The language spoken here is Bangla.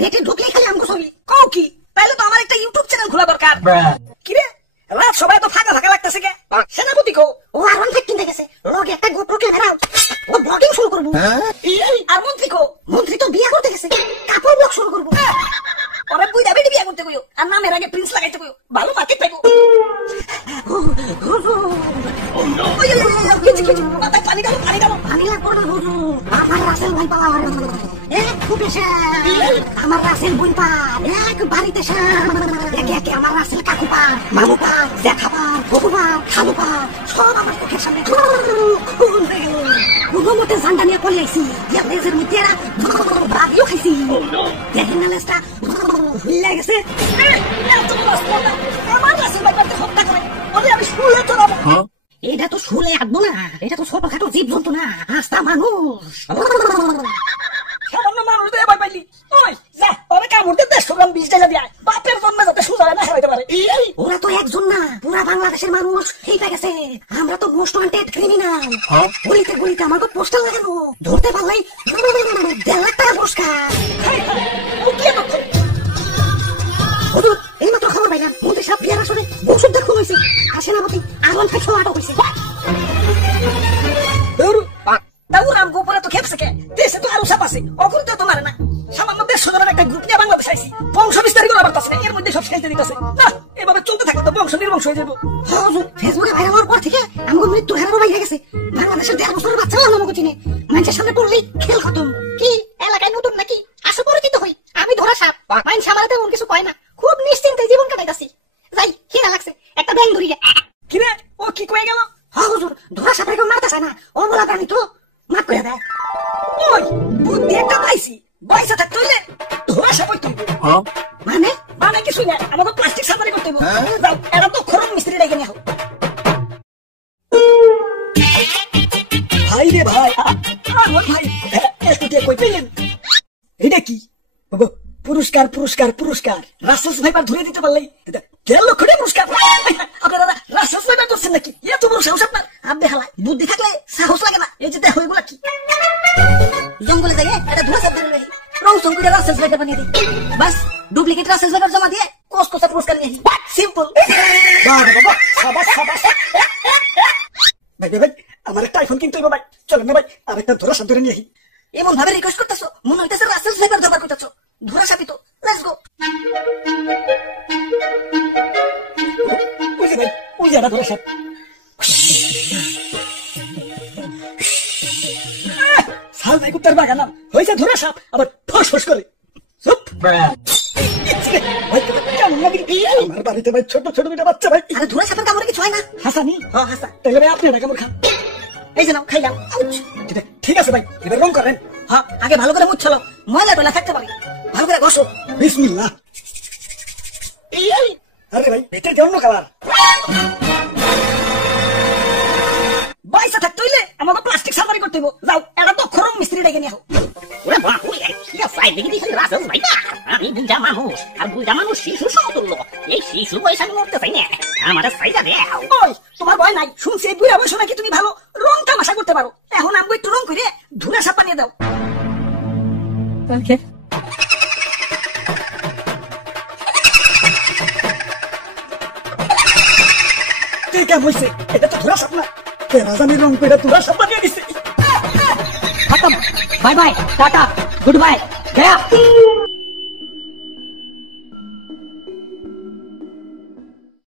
নেটে ঢুকলেই খালি আমগো ছবি কও কি তাইলে তো আমার একটা ইউটিউব চ্যানেল খোলা দরকার কি রে রাত সবাই তো ফাঁকা ফাঁকা লাগতেছে কে সেনাপতি কো ও আর ওয়ান ফাইট কিনতে গেছে লগে একটা গোপ্রো ক্যামেরা ও ব্লগিং শুরু করব আর মন্ত্রী কো মন্ত্রী তো বিয়া করতে গেছে কাপড় ব্লগ শুরু করব ওরে বুইদা বেটি বিয়া করতে কইও আর নামের আগে প্রিন্স লাগাইতে কইও ভালো মার্কেট পাইবো পানি লাগবো না হুজুর আমার রাসেল ভাই পাওয়ার এক ফুটেছে আমার রাসেল বই পার এক বাড়িতে একে একে আমার রাসেল কাকু পার মামু পার জ্যাঠা পার ফুফু পার খালু পার সব আমার চোখের সামনে মতে ঝান্ডা নিয়ে পলে আইসি লেজের মধ্যে এরা বাড়িও খাইছি দেখেন না লেজটা লেগেছে আমার রাসেল ভাই পারতে হত্যা করে ওরে আমি শুলে চড়াবো এটা তো শুলে আঁকবো না এটা তো ছোটখাটো জীব জন্তু না আস্তা মানুষ সামান্য মানুষ দিয়ে ভয় পাইলি ওই যা ওরে কামড়তে 150 গ্রাম বিষ ঢেলে দিয়ে বাপের জন্মে যাতে সুজা না হারাইতে পারে ওরা তো একজন না পুরা বাংলাদেশের মানুষ ঠিক গেছে আমরা তো মোস্ট ওয়ান্টেড ক্রিমিনাল গলিতে গলিতে আমাকে পোস্টার লাগানো ধরতে পারলেই 1.5 লাখ টাকা পুরস্কার হুজুর এই মাত্র খবর পাইলাম মন্ত্রী সাহেব বিয়ার আসরে বসুর দেখুন হয়েছে আর সেনাপতি আরন ফেসো আটক হয়েছে দাউরাম গোপরে তো খেপছে কে দেশে তো আরো সাপ আছে অকুলতে তো মারে না সামান্য 150 জনের একটা গ্রুপ নিয়ে বাংলাদেশ আইছি বংশ বিস্তার করা পারতাছে না এর মধ্যে সব শেষ দিয়ে দিতেছে না এভাবে চলতে থাকলে তো বংশ নির্বংশ হয়ে যাবো হুজুর ফেসবুকে ভাইরাল হওয়ার পর থেকে আমগো মৃত্যু হারানো বাইরে গেছে বাংলাদেশের 1.5 বছরের বাচ্চা আমাকে চিনে মানুষের সামনে পড়লেই খেল খতম কি এলাকায় নতুন নাকি আসো পরিচিত হই আমি ধরা সাপ মানুষ আমার তেমন কিছু কয় না খুব নিশ্চিন্তে জীবন কাটাইতাছি যাই কিনা লাগছে একটা ব্যাং ধরি কি রে ও কি কয়ে গেল হুজুর ধরা সাপের কেউ মারতেছে না ও বলা প্রাণী তো মাফ করে দেয় ওই বুদ্ধি একটা পাইছি পয়সা থাকতে হইলে ধরা সাপ হইতে মানে মানে কিছু না আমাকে প্লাস্টিক সার্জারি করতে হবে যাও এটা তো খরম মিস্ত্রি ডেকে নিয়ে ভাই রে ভাই ভাই একটু দিয়ে কই পেলেন এটা কি পুরস্কার পুরস্কার পুরস্কার রাসেল ভাইবার ধরে দিতে পারলেই 1.5 লক্ষ টাকা পুরস্কার আপনারা রাসেল ভাইবার করছেন নাকি এত বড় সাহস আপনার আপনি হালায় বুদ্ধি থাকলে সাহস লাগে না এই যে দেখো এগুলা কি জঙ্গলে যাই এটা ধরা সাপ ধরে রং সংকুটা রাসেল ভাইবার বানিয়ে দিই বাস ডুপ্লিকেট রাসেল ভাইবার জমা দিয়ে কোস্টা পুরস্কার নিয়ে সিম্পল বাবা সাবাস সাবাস ভাই ভাই আমার একটা আইফোন কিনতে হবে ভাই চলেন না ভাই আরেকটা ধরা সাপ ধরে নিয়ে এমন ভাবে রিকোয়েস্ট করতেছো মনে হইতেছে রাসেল ভাইবার জমা করতেছো ধরা সাপই তো লেটস গো ওই ভাই ওই যারা ধরা সাপ সাল ভাই কুত্তার বাগান হয়েছে ধরা সাপ আবার ফস ফস করে চুপ ভাই কেমন লাগে আমার বাড়িতে ভাই ছোট ছোট দুটো বাচ্চা ভাই আরে ধরা সাপের কামড়ে কিছু হয় না হাসানি হ্যাঁ হাসা তাহলে ভাই আপনি এটা কামড় খান এই যে নাও খাইলাম ঠিক আছে ভাই এবার রং করেন হ্যাঁ আগে ভালো করে মুছালো ময়লা টয়লা থাকতে পারে ভালো করে ঘষো বিসমিল্লাহ আরে ভাই এটা কি অন্য কালার পয়সা থাকতে হইলে আমাকে প্লাস্টিক সার্জারি করতে হবে যাও এটা তো খরম মিস্ত্রি ডেকে নিয়ে ওরে বাবু ইয়া সাইড দেখি দেখি রাসেল ভাই আমি বুঝা মানুষ আর বুঝা মানুষ শিশু সমতুল্য এই শিশু বয়সে আমি মরতে চাই না আমার সাইডা দে ওই তোমার ভয় নাই শুনছি এই বুড়া বয়সে নাকি তুমি ভালো রং তামাশা করতে পারো এখন আমগো একটু রং করে ধুরা সাপ বানিয়ে দাও ওকে কেমন হয়েছে এটা তো ধরা সাপ না রাজানি রং করে ধরা সাপ বানিয়ে দিচ্ছে খতম bye bye tata good bye Gaya